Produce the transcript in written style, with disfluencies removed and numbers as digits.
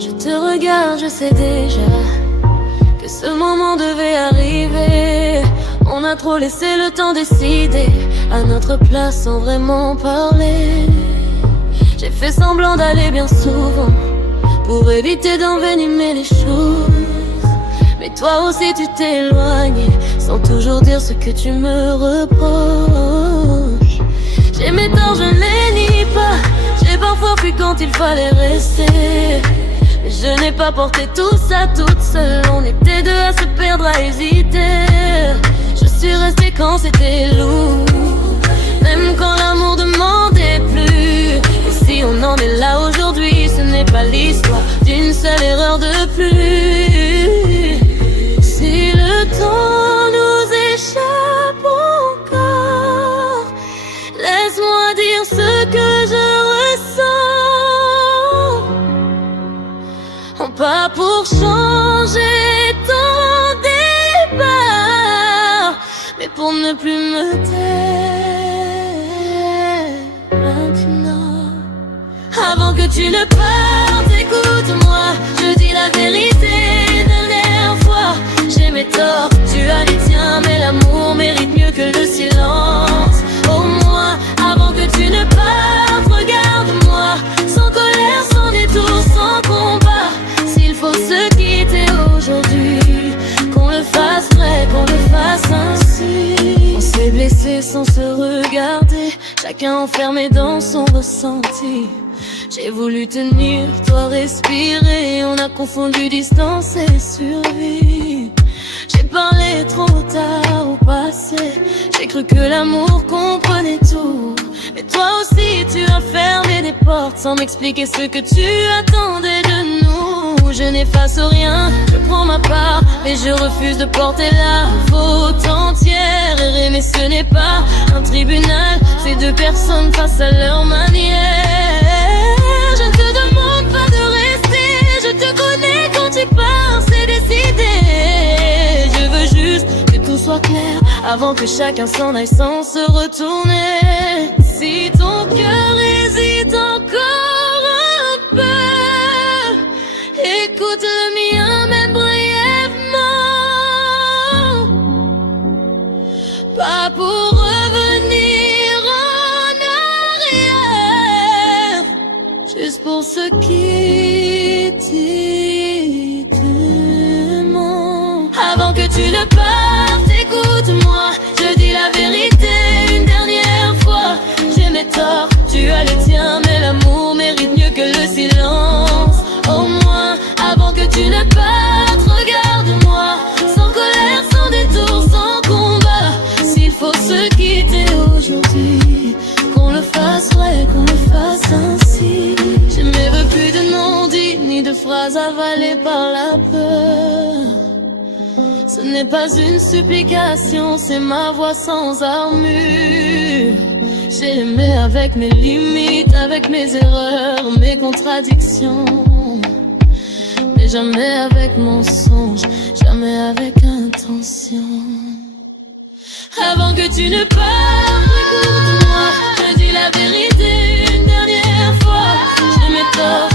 Je te regarde, je sais déjà que ce moment devait arriver. On a trop laissé le temps décider à notre place sans vraiment parler. J'ai fait semblant d'aller bien souvent pour éviter d'envenimer les choses. Mais toi aussi tu t'éloignes sans toujours dire ce que tu me reproches. J'ai mes torts, je ne les nie pas. J'ai parfois fui quand il fallait rester. Mais je n'ai pas porté tout ça toute seule. On était deux à se perdre, à hésiter. Je suis restée quand c'était lourd, même quand l'amour demandait plus. Et si on en est là aujourd'hui, ce n'est pas l'histoire d'une seule erreur de plus. Si le temps nous échappe encore, laisse-moi dire ce que je ressens. Pas pour changer ton départ, mais pour ne plus me taire maintenant. Avant que tu ne partes, écoute-moi, je dis la vérité une dernière fois. J'ai mes torts, tu as les tiens, mais l'amour mérite mieux que le silence. Au moins, avant que tu ne partes, regarde-moi, sans colère, sans détour, sans combat. S'il faut se quitter aujourd'hui, qu'on le fasse vrai, qu'on le fasse ainsi. On s'est blessé sans se regarder, chacun enfermé dans son ressenti. J'ai voulu tenir, toi respirer, on a confondu distance et survie. J'ai parlé trop tard au passé, j'ai cru que l'amour comprenait tout. Mais toi aussi tu as fermé des portes sans m'expliquer ce que tu attendais de nous. Je n'efface rien, je prends ma part, mais je refuse de porter la faute entière. Mais ce n'est pas un tribunal, c'est deux personnes face à leur manière. Je ne te demande pas de rester, je te connais quand tu pars, c'est décidé. Je veux juste que tout soit clair avant que chacun s'en aille sans se retourner. Si ton cœur hésite encore un peu, écoute le mien même brièvement. Pas pour revenir en arrière, juste pour se quitter paiement. Avant que tu ne partes, écoute-moi, je dis la vérité une dernière fois. J'ai mes torts, tu as les tiens, mais l'amour mérite mieux que le silence. Au moins, avant que tu ne partes, regarde-moi, sans colère, sans détour, sans combat. S'il faut se quitter aujourd'hui, qu'on le fasse vrai, qu'on le fasse ainsi. Je ne veux plus de non-dits, ni de phrases avalées par la peur. Ce n'est pas une supplication, c'est ma voix sans armure. J'ai aimé avec mes limites, avec mes erreurs, mes contradictions. Mais jamais avec mensonge, jamais avec intention. Avant que tu ne partes, écoute-moi, je dis la vérité une dernière fois. J'ai mes torts,